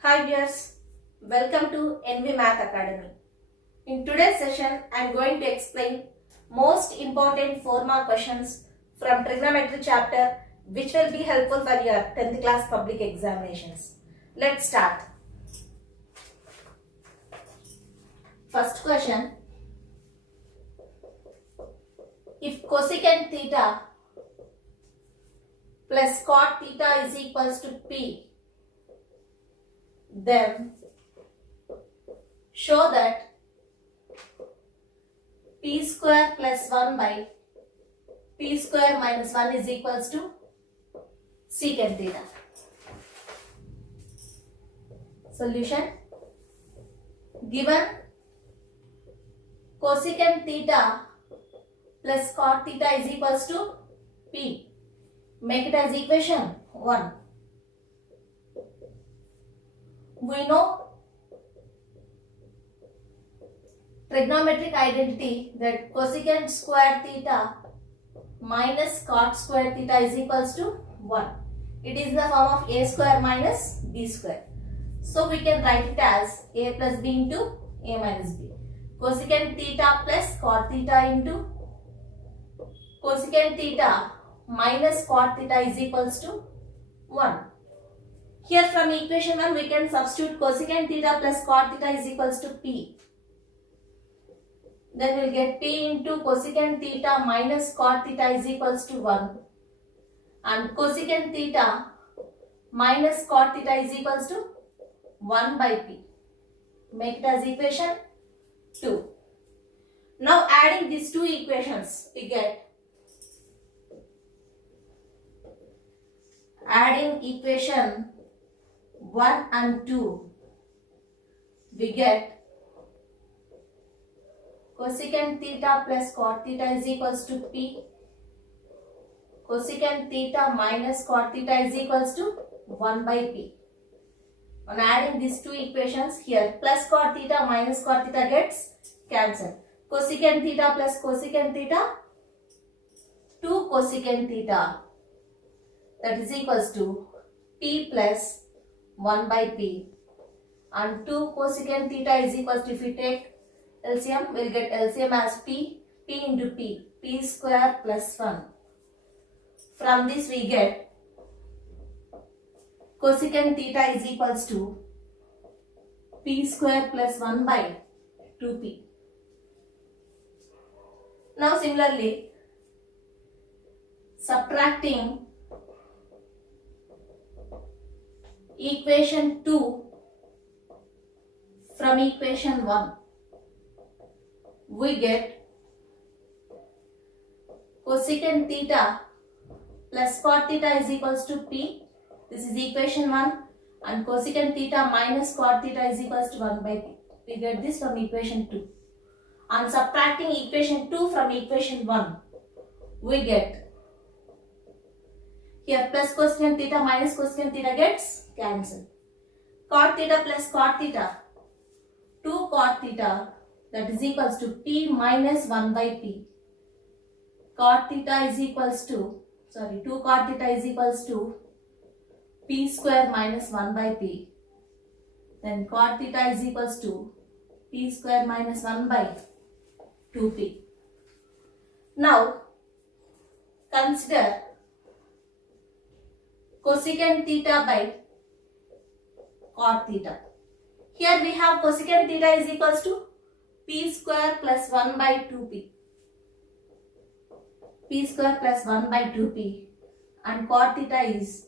Hi viewers, welcome to NV Math Academy. In today's session, I am going to explain most important 4-mark questions from trigonometry chapter which will be helpful for your 10th class public examinations. Let's start. First question. If cosecant theta plus cot theta is equals to P, then show that P square plus 1 by P square minus 1 is equals to secant theta. Solution. Given cosecant theta plus cot theta is equals to P. Make it as equation 1. We know trigonometric identity that cosecant square theta minus cot square theta is equals to 1. It is in the form of a square minus b square. So we can write it as a plus b into a minus b. Cosecant theta plus cot theta into cosecant theta minus cot theta is equals to 1. Here from equation 1 we can substitute cosecant theta plus cot theta is equals to P. Then we will get P into cosecant theta minus cot theta is equals to 1. And cosecant theta minus cot theta is equals to 1 by P. Make it as equation 2. Now adding these two equations we get adding equation 1 and 2 we get cosecant theta plus cot theta is equals to P. Cosecant theta minus cot theta is equals to 1 by P. On adding these two equations here, plus cot theta minus cot theta gets cancelled. Cosecant theta plus cosecant theta, 2 cosecant theta, that is equals to P plus 1 by P. And 2 cosecant theta is equals to, if we take LCM, we will get LCM as P into P square plus 1. From this we get cosecant theta is equals to P square plus 1 by 2P. Now similarly, subtracting equation 2 from equation 1, we get cosecant theta plus cot theta is equals to P. This is equation 1, and cosecant theta minus cot theta is equals to 1 by P. We get this from equation 2. And subtracting equation 2 from equation 1, we get here plus cosecant theta minus cosecant theta gets cancelled. Cot theta plus cot theta, 2 cot theta, that is equals to P minus 1 by P. Cot theta is equals to, 2 cot theta is equals to P square minus 1 by P. Then cot theta is equals to P square minus 1 by 2P. Now consider cosecant theta by cot theta. Here we have cosecant theta is equals to P square plus 1 by 2P. P square plus 1 by 2P, and cot theta is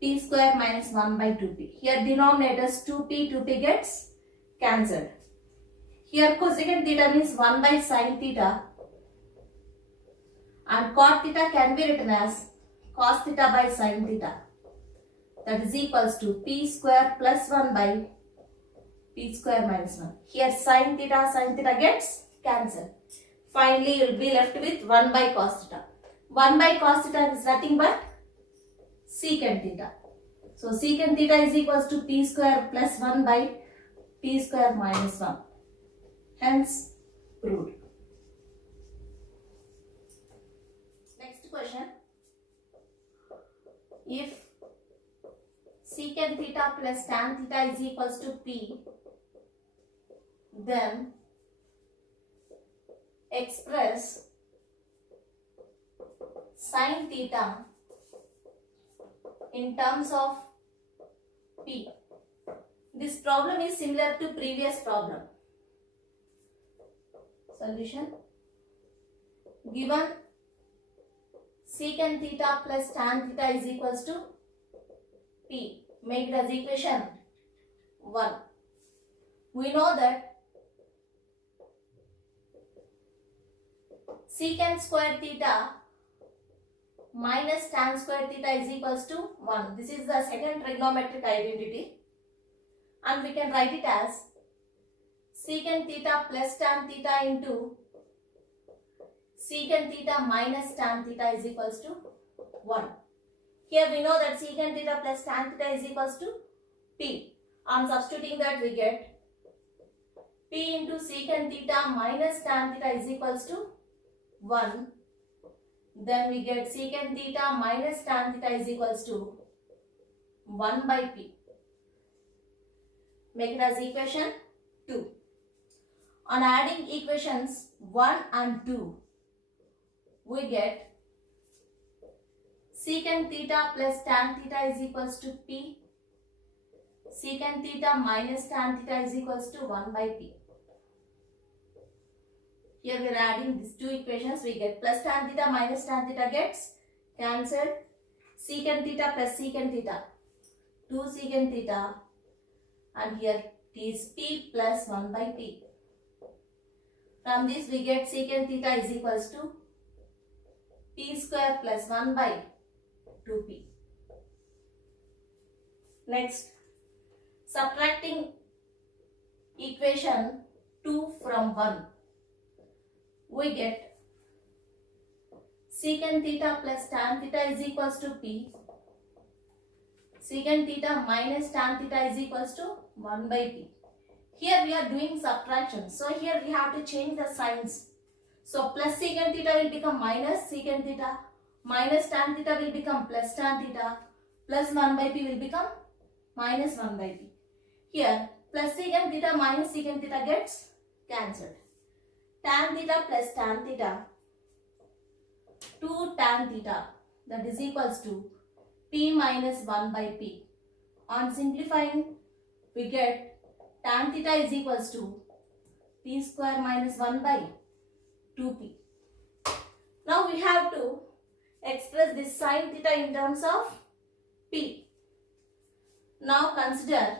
P square minus 1 by 2P. Here denominators 2P gets cancelled. Here cosecant theta means 1 by sin theta, and cot theta can be written as cos theta by sin theta. That is equals to P square plus 1 by P square minus 1. Here sin theta gets cancelled. Finally, you will be left with 1 by cos theta. 1 by cos theta is nothing but secant theta. So secant theta is equals to P square plus 1 by P square minus 1. Hence, proved. Next question. If secant theta plus tan theta is equals to P, then express sin theta in terms of P. This problem is similar to previous problem. Solution. Given secant theta plus tan theta is equals to P. Make it as equation 1. We know that secant square theta minus tan square theta is equals to 1. This is the second trigonometric identity, and we can write it as secant theta plus tan theta into secant theta minus tan theta is equals to 1. Here we know that secant theta plus tan theta is equals to P. On substituting that, we get P into secant theta minus tan theta is equals to 1. Then we get secant theta minus tan theta is equals to 1 by P. Make it as equation 2. On adding equations 1 and 2, we get secant theta plus tan theta is equals to P. Secant theta minus tan theta is equals to 1 by P. Here we are adding these two equations. We get plus tan theta minus tan theta gets cancelled. Secant theta plus secant theta, 2 secant theta, and here it is P plus 1 by P. From this we get secant theta is equals to P square plus 1 by 2P. Next, subtracting equation 2 from 1, we get secant theta plus tan theta is equals to P. Secant theta minus tan theta is equals to 1 by P. Here we are doing subtraction. So here we have to change the signs. So plus secant theta will become minus secant theta. Minus tan theta will become plus tan theta. Plus 1 by P will become minus 1 by P. Here plus secant theta minus secant theta gets cancelled. Tan theta plus tan theta, 2 tan theta, that is equals to P minus 1 by P. On simplifying, we get tan theta is equals to P square minus 1 by 2P. Now we have to express this sin theta in terms of P. Now consider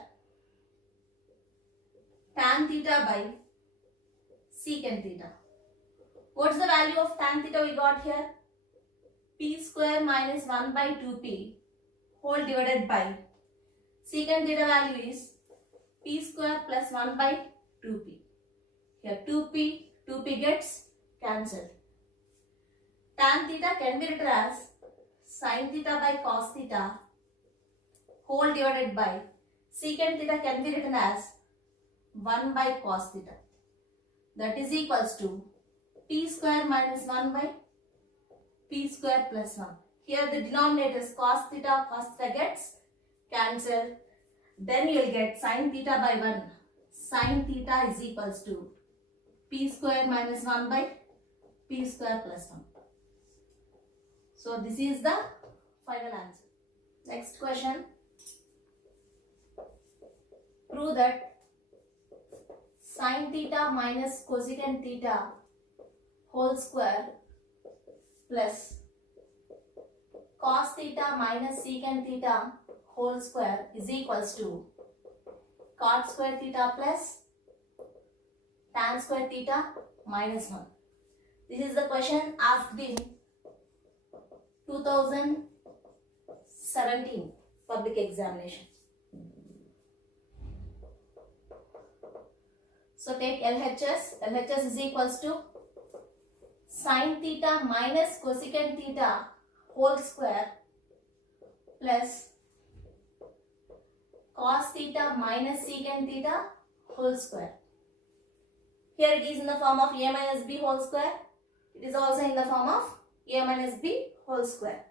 tan theta by secant theta. What's the value of tan theta we got here? P square minus 1 by 2P whole divided by secant theta value is P square plus 1 by 2P. Here 2P gets cancelled. Tan theta can be written as sin theta by cos theta whole divided by secant theta can be written as 1 by cos theta. That is equals to P square minus 1 by P square plus 1. Here the denominator is cos theta gets cancelled. Then you will get sin theta by 1. Sin theta is equals to P square minus 1 by P square plus 1. So this is the final answer. Next question. Prove that sin theta minus cosecant theta whole square plus cos theta minus secant theta whole square is equals to cot square theta plus tan square theta minus 1. This is the question asked in 2017 public examination. So take LHS. LHS is equals to sin theta minus cosecant theta whole square plus cos theta minus secant theta whole square. Here it is in the form of a minus b whole square. It is also in the form of a minus b whole square.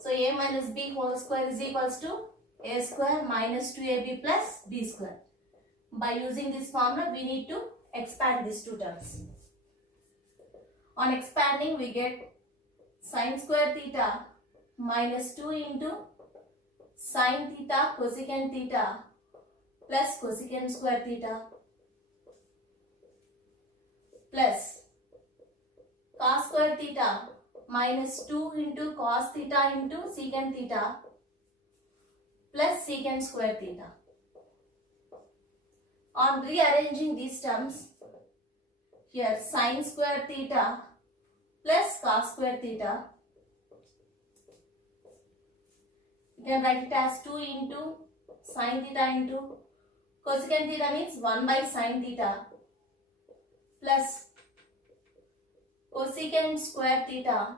So a minus b whole square is equals to a square minus 2ab plus b square. By using this formula, we need to expand these two terms. On expanding, we get sin square theta minus 2 into sin theta cosecant theta plus cosecant square theta plus cos square theta minus 2 into cos theta into secant theta plus secant square theta. On rearranging these terms, here sin square theta plus cos square theta, you can write it as 2 into sin theta into cosecant theta means 1 by sin theta plus cosecant square theta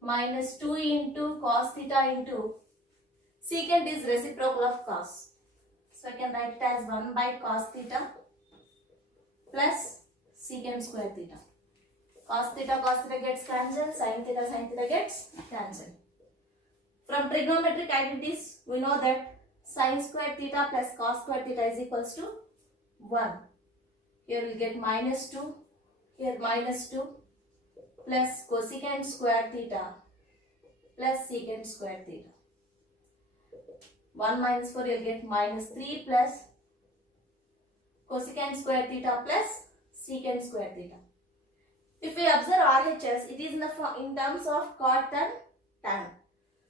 minus 2 into cos theta into secant is reciprocal of cos. So I can write it as 1 by cos theta plus secant square theta. Cos theta gets cancelled, sin theta gets cancelled. From trigonometric identities, we know that sin square theta plus cos square theta is equals to 1. Here we will get minus 2, here minus 2 plus cosecant square theta plus secant square theta. 1 minus 4 you will get minus 3 plus cosecant square theta plus secant square theta. If we observe RHS, it is in terms of cot and tan.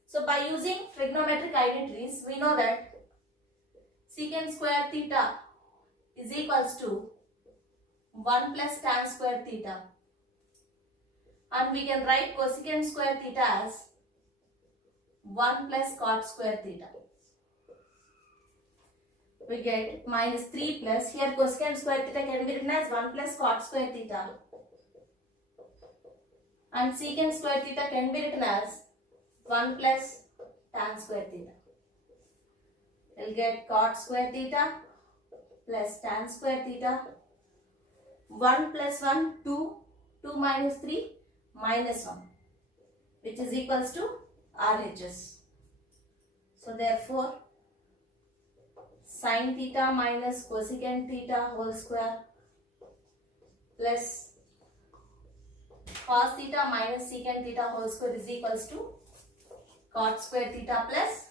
So by using trigonometric identities, we know that secant square theta is equals to 1 plus tan square theta, and we can write cosecant square theta as 1 plus cot square theta. We get minus 3 plus, here cosecant square theta can be written as 1 plus cot square theta, and secant square theta can be written as 1 plus tan square theta. We will get cot square theta plus tan square theta. 1 plus 1, 2, 2 minus 3, minus 1, which is equals to RHS. So therefore, sin theta minus cosecant theta whole square plus cos theta minus secant theta whole square is equals to cot square theta plus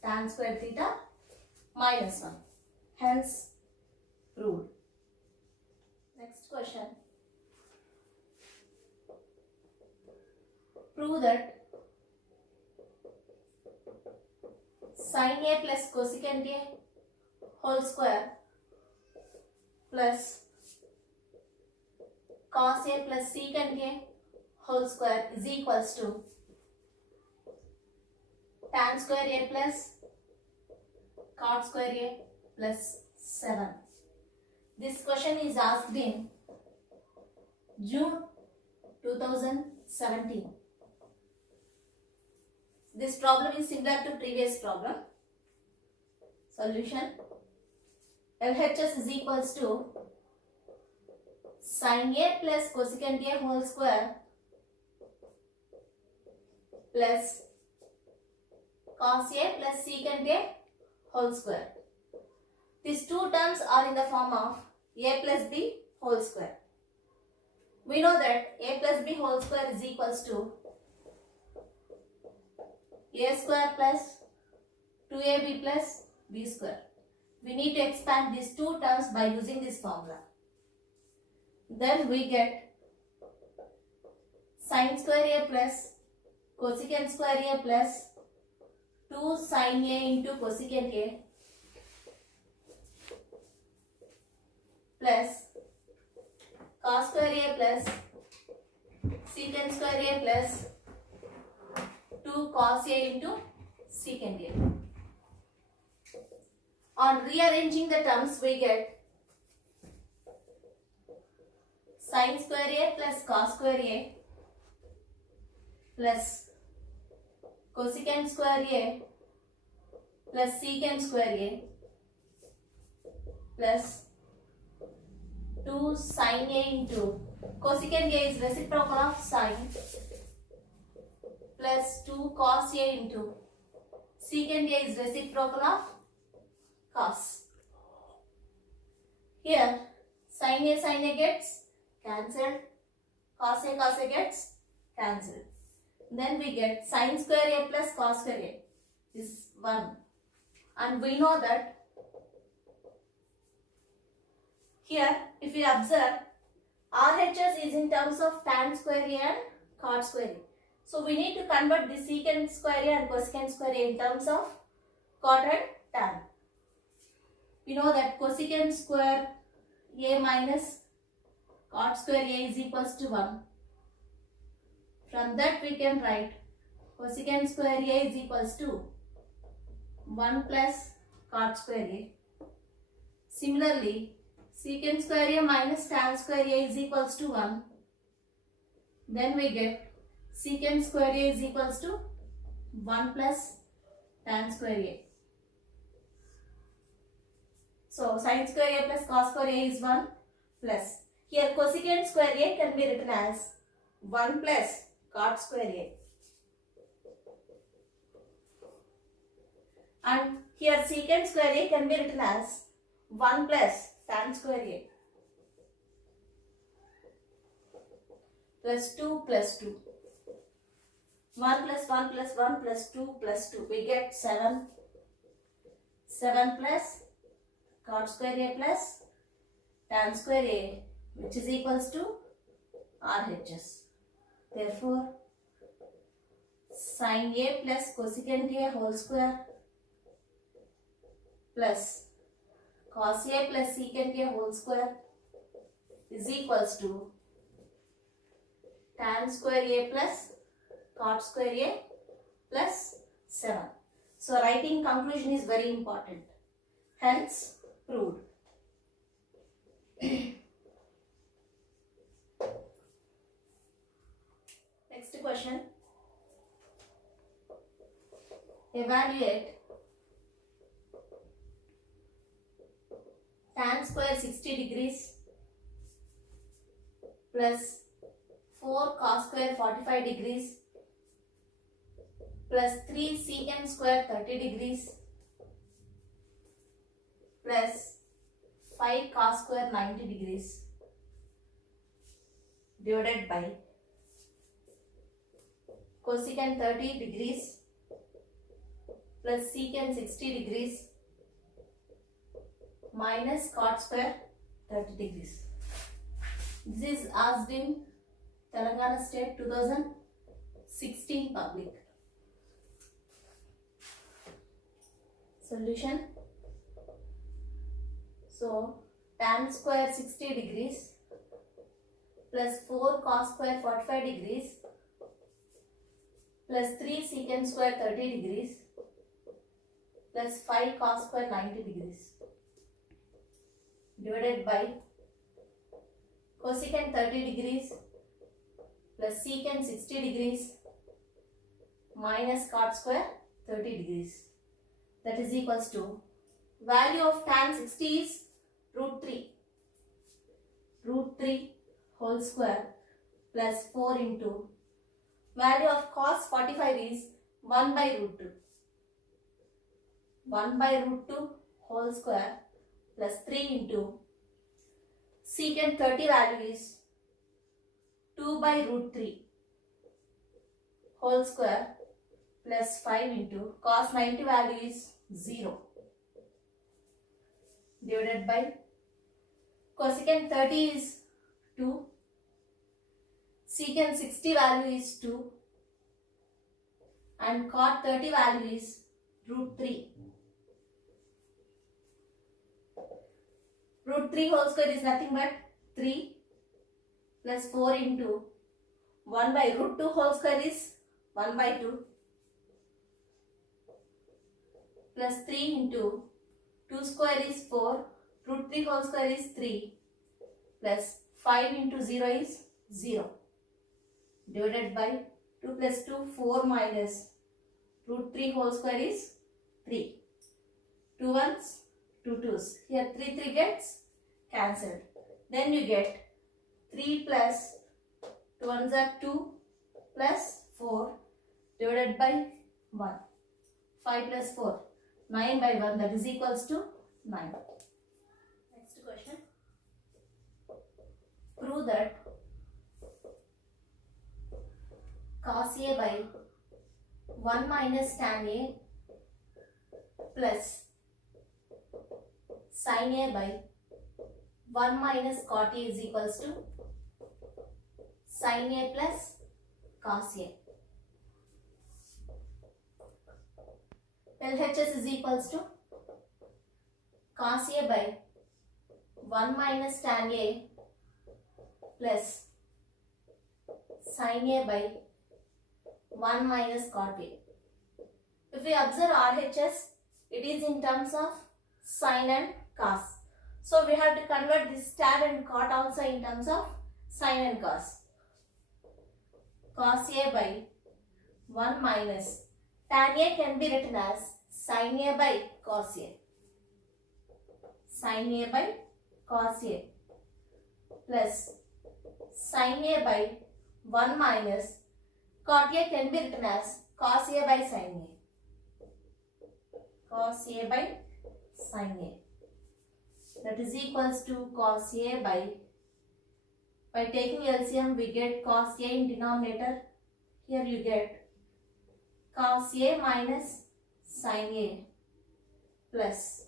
tan square theta minus 1. Hence, proved. Next question. Prove that sin A plus cosecant A whole square plus cos A plus secant A whole square is equals to tan square A plus cot square A plus 7. This question is asked in June 2017. This problem is similar to previous problem. Solution. LHS is equals to sin A plus cosecant A whole square plus cos A plus secant A whole square. These two terms are in the form of A plus B whole square. We know that A plus B whole square is equals to A square plus 2AB plus B square. We need to expand these two terms by using this formula. Then we get sin square A plus cosecant square A plus 2 sin A into cosecant A plus cos square A plus secant square A plus 2 cos A into secant A. On rearranging the terms, we get sin square A plus cos square A plus cosecant square A plus secant square A plus 2 sin A into cosecant A is reciprocal of sin plus 2 cos A into secant A is reciprocal of cos. Here sin A gets cancelled, cos A gets cancelled. Then we get sin square A plus cos square A is 1. And we know that here if we observe RHS is in terms of tan square A and cot square A. So we need to convert the secant square A and cosecant square A in terms of cot and tan. We know that cosecant square A minus cot square A is equals to 1. From that we can write cosecant square A is equals to 1 plus cot square A. Similarly, secant square A minus tan square A is equals to 1. Then we get secant square A is equals to 1 plus tan square A. So sin square A plus cos square A is 1 plus. Here cosecant square A can be written as 1 plus cot square A. And here secant square A can be written as 1 plus tan square A. Plus 2 plus 2. 1 plus 1 plus 1 plus 2 plus 2. We get 7. 7 plus cot square A plus tan square A, which is equals to RHS. Therefore, sin A plus cosecant A whole square plus cos A plus secant A whole square is equals to tan square A plus cot square A plus 7. So writing conclusion is very important. Hence proved. Next question. Evaluate tan square 60 degrees plus 4 cos square 45 degrees plus 3 secant square 30 degrees plus 5 cos square 90 degrees divided by cosecant 30 degrees plus secant 60 degrees minus cot square 30 degrees. This is asked in Telangana State 2016 public. Solution. So tan square 60 degrees plus 4 cos square 45 degrees plus 3 secant square 30 degrees plus 5 cos square 90 degrees divided by cosecant 30 degrees plus secant 60 degrees minus cot square 30 degrees. That is equals to value of tan 60 is root 3. Root 3 whole square plus 4 into value of cos 45 is 1 by root 2. 1 by root 2 whole square plus 3 into secant 30 value is 2 by root 3 whole square plus 5 into cos 90 value is 0 divided by cosecant 30 is 2, secant 60 value is 2 and cot 30 value is root 3. Root 3 whole square is nothing but 3 plus 4 into 1 by root 2 whole square is 1 by 2 plus 3 into 2 square is 4, root 3 whole square is 3 plus 5 into 0 is 0 divided by 2 plus 2 4 minus root 3 whole square is 3. 2 ones, 2 twos. Here 3 3 gets cancelled. Then you get 3 plus 2 ones are 2 plus 4 divided by 1. 5 plus 4, 9 by 1, that is equals to 9. Next question. Prove that cos A by 1 minus tan A plus sin A by 1 minus cot A is equals to sin A plus cos A. LHS is equals to cos A by 1 minus tan A plus sin A by 1 minus cot A. If we observe RHS, it is in terms of sin and cos. So we have to convert this tan and cot also in terms of sin and cos. Cos A by 1 minus tan A can be written as sin A by cos A. Sin A by cos A plus sin A by 1 minus cot A can be written as cos A by sin A. Cos A by sin A. That is equals to cos A by taking LCM we get cos A in denominator. Here you get cos A minus sin A plus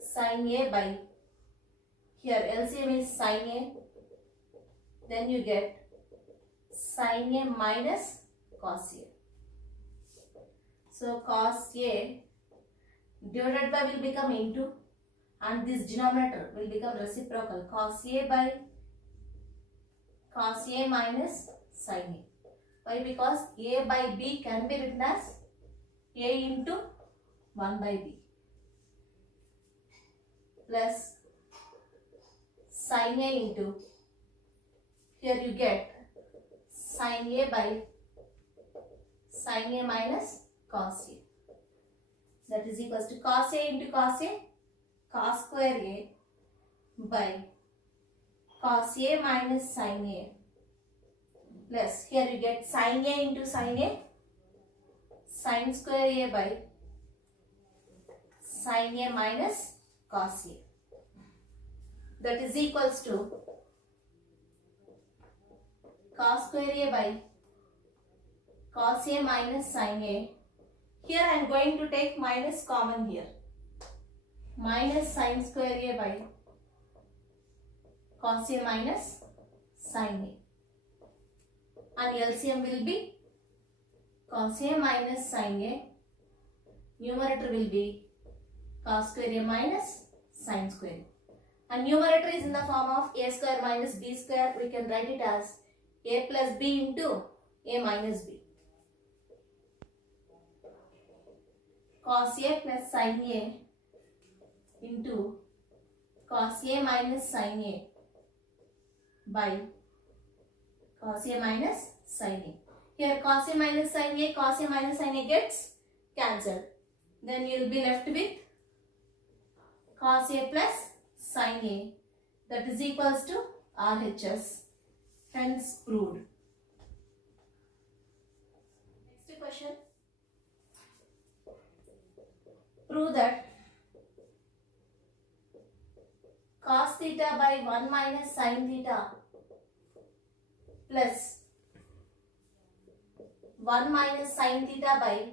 sin A by, here LCM is sin A, then you get sin A minus cos A. So cos A divided by will become into, and this denominator will become reciprocal, cos A by cos A minus sin A. Why? Because A by B can be written as A into 1 by B plus sin A into, here you get sin A by sin A minus cos A. That is equals to cos A into cos A, cos square A by cos A minus sin A plus, here you get sin A into sin A, sin square A by sin A minus cos A. That is equals to cos square A by cos A minus sin A. Here I am going to take minus common here. Minus sin square A by cos A minus sin A. And LCM will be cos A minus sin A. Numerator will be cos square A minus sin square A. And numerator is in the form of A square minus B square. We can write it as A plus B into A minus B. Cos A plus sin A into cos A minus sin A by cos A minus sin A. Here cos A minus sin A gets cancelled. Then you will be left with cos A plus sin A, that is equals to RHS. Hence proved. Next question. Prove that cos theta by 1 minus sin theta plus 1 minus sin theta by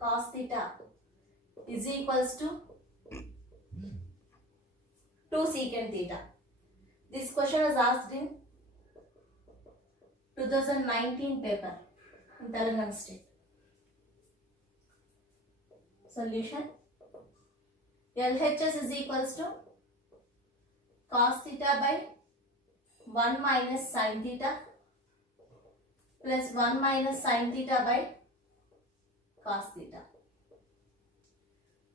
cos theta is equals to 2 secant theta. This question was asked in 2019 paper in Telangana state. Solution. LHS is equals to cos theta by 1 minus sin theta plus 1 minus sin theta by cos theta.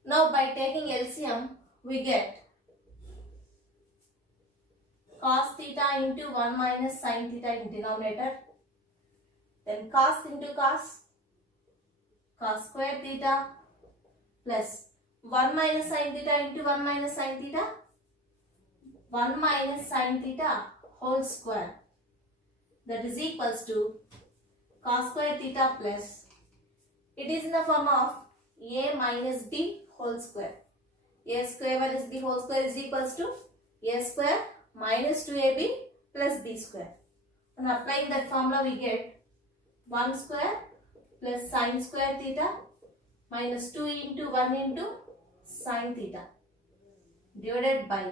Now by taking LCM we get cos theta into 1 minus sin theta in denominator, then cos into cos, cos square theta plus 1 minus sin theta into 1 minus sin theta, 1 minus sin theta whole square, that is equals to cos square theta plus, it is in the form of a minus b whole square. A square minus b whole square is equals to a square minus 2ab plus b square. On applying that formula, we get 1 square plus sine square theta minus 2 into 1 into sine theta divided by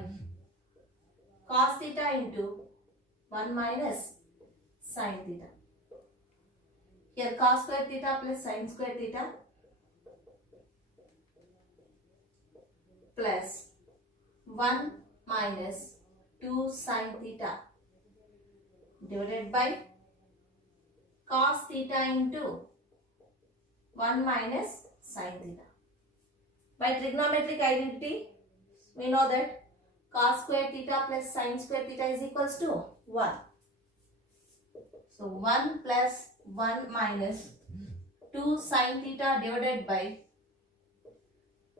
cos theta into 1 minus sine theta. Here cos square theta plus sine square theta plus 1 minus 2 sine theta divided by cos theta into 1 minus sine theta. By trigonometric identity, we know that cos square theta plus sine square theta is equals to 1. So 1 plus 1 minus 2 sine theta divided by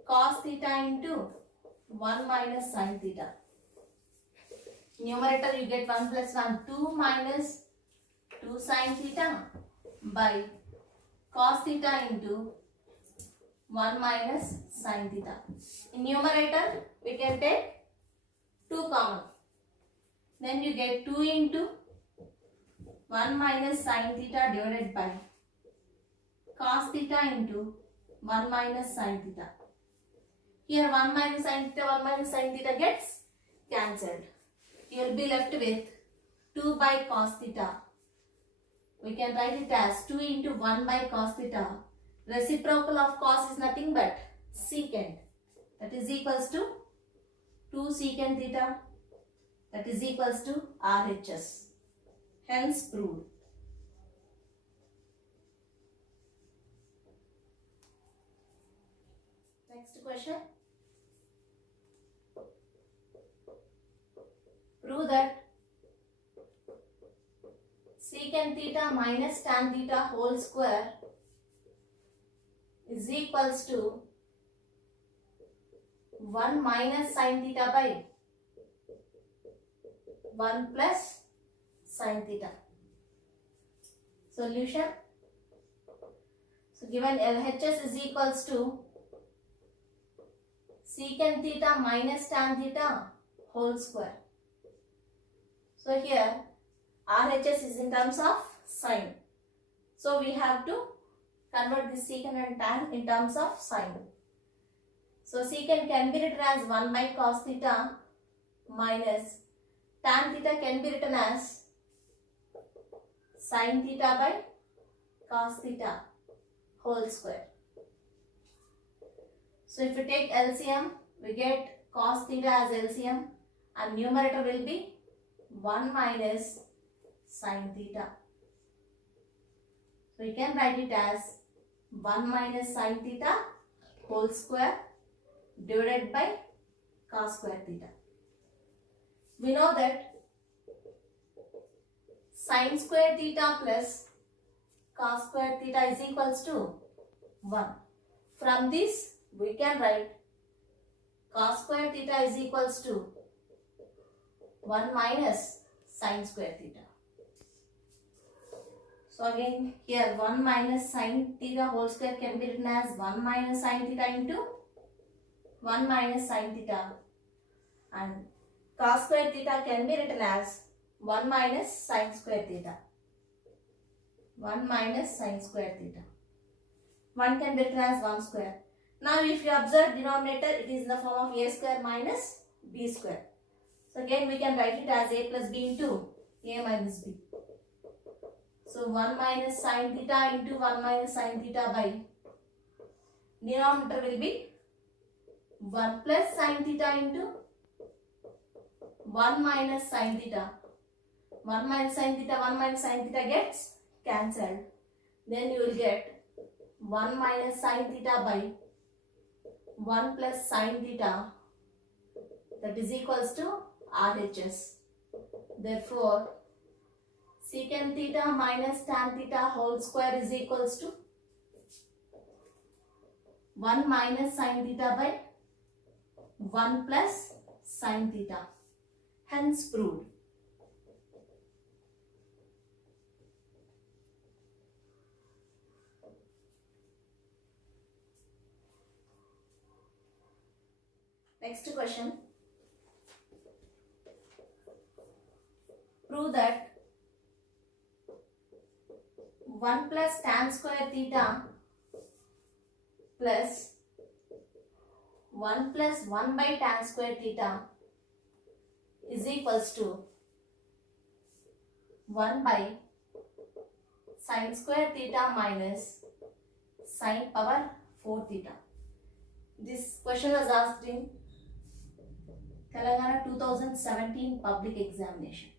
cos theta into 1 minus sine theta. Numerator you get 1 plus 1, 2 minus 2 sine theta by cos theta into 1 minus sine theta. In numerator we can take 2 common. Then you get 2 into 1 minus sine theta divided by cos theta into 1 minus sine theta. Here 1 minus sine theta, 1 minus sine theta gets cancelled. You will be left with 2 by cos theta. We can write it as 2 into 1 by cos theta. Reciprocal of cos is nothing but secant. That is equals to 2 secant theta. That is equals to RHS. Hence proved. Next question. Prove that secant theta minus tan theta whole square is equals to 1 minus sin theta by 1 plus sin theta. Solution. So given LHS is equals to secant theta minus tan theta whole square. So here RHS is in terms of sine. So we have to convert this secant and tan in terms of sine. So secant can be written as 1 by cos theta minus tan theta can be written as sin theta by cos theta whole square. So if we take LCM, we get cos theta as LCM and numerator will be 1 minus sin theta. So we can write it as 1 minus sin theta whole square divided by cos square theta. We know that sin square theta plus cos square theta is equals to 1. From this we can write cos square theta is equals to 1 minus sin square theta. So again here 1 minus sin theta whole square can be written as 1 minus sin theta into 1 minus sin theta, and cos square theta can be written as 1 minus sin square theta. 1 minus sin square theta. 1 can be written as 1 square. Now if you observe denominator, it is in the form of a square minus b square. So again we can write it as a plus b into a minus b. So 1 minus sin theta into 1 minus sin theta by denominator will be 1 plus sin theta into 1 minus sin theta. 1 minus sin theta, 1 minus sin theta gets cancelled. Then you will get 1 minus sin theta by 1 plus sin theta, that is equals to RHS. Therefore, secant theta minus tan theta whole square is equals to 1 minus sin theta by 1 plus sin theta. Hence proved. Next question. Prove that 1 plus tan square theta plus 1 plus 1 by tan square theta is equals to 1 by sin square theta minus sin power 4 theta. This question was asked in Telangana 2017 public examination.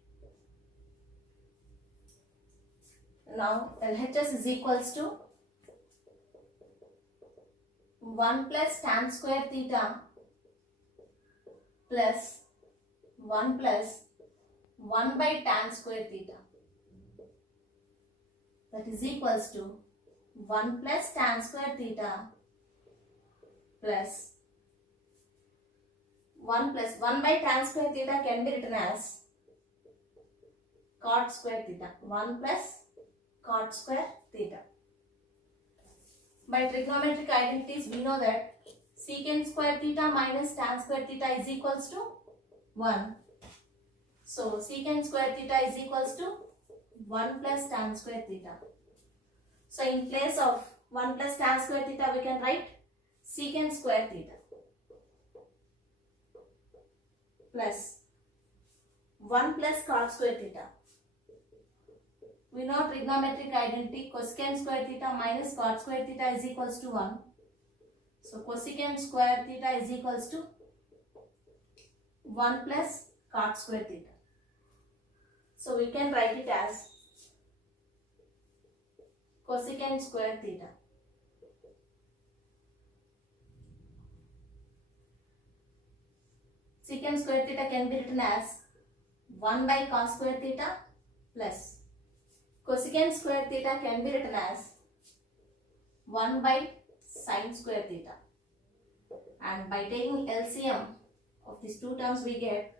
Now LHS is equals to 1 plus tan square theta plus 1 plus 1 by tan square theta, that is equals to 1 plus tan square theta plus 1 plus 1 by tan square theta can be written as cot square theta. 1 plus cot square theta. By trigonometric identities, we know that secant square theta minus tan square theta is equals to 1. So secant square theta is equals to 1 plus tan square theta. So in place of 1 plus tan square theta, we can write secant square theta plus 1 plus cot square theta. We know trigonometric identity cosecant square theta minus cot square theta is equals to 1. So cosecant square theta is equals to 1 plus cot square theta. So we can write it as cosecant square theta secant square theta can be written as 1 by cos square theta plus cosecant square theta can be written as 1 by sin square theta, and by taking LCM of these two terms we get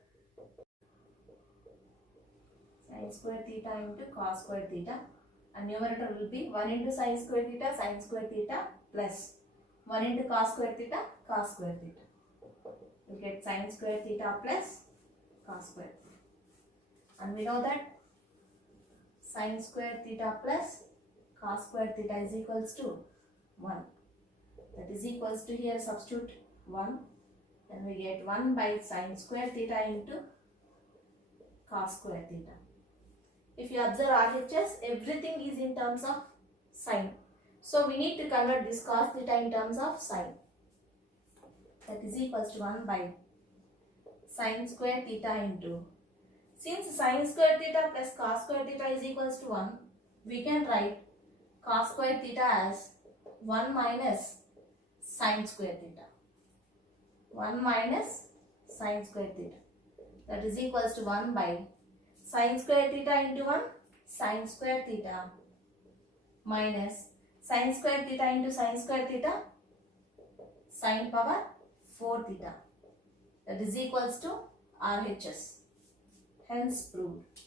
sin square theta into cos square theta, and numerator will be 1 into sin square theta plus 1 into cos square theta theta. We get sin square theta plus cos square theta, and we know that sin square theta plus cos square theta is equals to 1. That is equals to, here substitute 1, then we get 1 by sin square theta into cos square theta. If you observe RHS, everything is in terms of sine. So we need to convert this cos theta in terms of sine. That is equals to 1 by sin square theta into, since sin square theta plus cos square theta is equals to 1, we can write cos square theta as 1 minus sin square theta. 1 minus sin square theta. That is equals to 1 by sin square theta into 1 sin square theta minus sin square theta into sin square theta sin power 4 theta. That is equals to RHS. Hence proved.